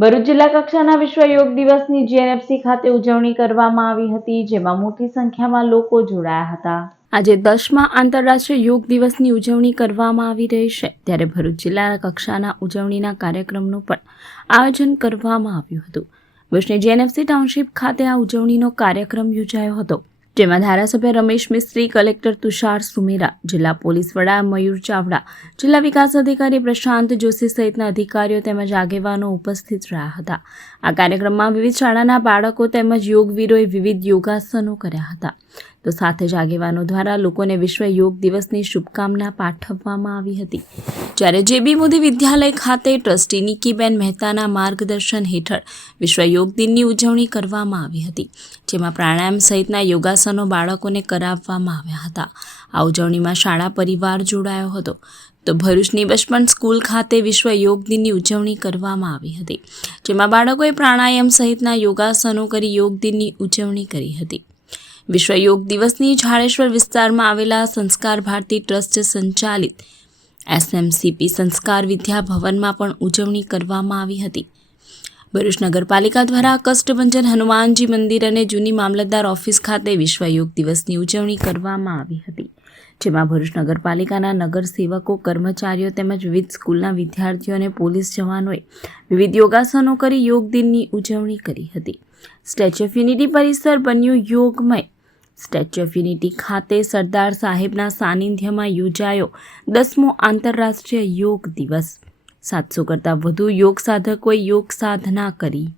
ભરૂચ જિલ્લા કક્ષાના વિશ્વ યોગ દિવસની જીએનએફસી ખાતે ઉજવણી કરવામાં આવી હતી, જેમાં મોટી સંખ્યામાં લોકો જોડાયા હતા। આજે 10મા આંતરરાષ્ટ્રીય યોગ દિવસની ઉજવણી કરવામાં આવી રહી છે, ત્યારે ભરૂચ જિલ્લા કક્ષાના ઉજવણીના કાર્યક્રમનું પણ આયોજન કરવામાં આવ્યું હતું। ભરૂચની જીએનએફસી ટાઉનશીપ ખાતે આ ઉજવણીનો કાર્યક્રમ યોજાયો હતો, જેમાં ધારાસભ્ય રમેશ મિસ્ત્રી, કલેક્ટર તુષાર સુમેરા, જિલ્લા પોલીસ વડા મયુર ચાવડા, જિલ્લા વિકાસ અધિકારી પ્રશાંત જોશી સહિતના અધિકારીઓ તેમજ આગેવાનો ઉપસ્થિત રહ્યા હતા। આ કાર્યક્રમમાં વિવિધ શાળાના બાળકો તેમજ યોગવીરોએ વિવિધ યોગાસનો કર્યા હતા, તો સાથે જ આગેવાનો દ્વારા લોકોને વિશ્વ યોગ દિવસની શુભકામના પાઠવવામાં આવી હતી। જ્યારે જેબી મોદી વિદ્યાલય ખાતે ટ્રસ્ટી નિકીબેન મહેતાના માર્ગદર્શન હેઠળ વિશ્વ યોગ દિનની ઉજવણી કરવામાં આવી હતી, જેમાં પ્રાણાયામ સહિતના યોગાસનો બાળકોને કરાવવામાં આવ્યા હતા। આ ઉજવણીમાં શાળા પરિવાર જોડાયો હતો, તો ભરૂચની બચપન સ્કૂલ ખાતે વિશ્વ યોગ દિનની ઉજવણી કરવામાં આવી હતી, જેમાં બાળકોએ પ્રાણાયામ સહિતના યોગાસનો કરી યોગ દિનની ઉજવણી કરી હતી। વિશ્વ યોગ દિવસની ઝાડેશ્વર વિસ્તારમાં આવેલા સંસ્કાર ભારતી ટ્રસ્ટ સંચાલિત એસએમસીપી સંસ્કાર વિદ્યા ભવનમાં પણ ઉજવણી કરવામાં આવી હતી। ભરૂચ નગરપાલિકા દ્વારા કષ્ટભંજન હનુમાનજી મંદિર અને જૂની મામલતદાર ઓફિસ ખાતે વિશ્વ યોગ દિવસની ઉજવણી કરવામાં આવી હતી, જેમાં ભરૂચ નગરપાલિકાના નગરસેવકો, કર્મચારીઓ તેમજ વિવિધ સ્કૂલના વિદ્યાર્થીઓ અને પોલીસ જવાનોએ વિવિધ યોગાસનો કરી યોગ દિનની ઉજવણી કરી હતી। સ્ટેચ્યુ ઓફ યુનિટી પરિસર બન્યું યોગમય। સ્ટેચ્યુ ઓફ યુનિટી ખાતે સરદાર સાહેબના સાનિધ્યમાં યોજાયો 10મો આંતરરાષ્ટ્રીય યોગ દિવસ। 700 કરતાં વધુ યોગ સાધકોએ યોગ સાધના કરી।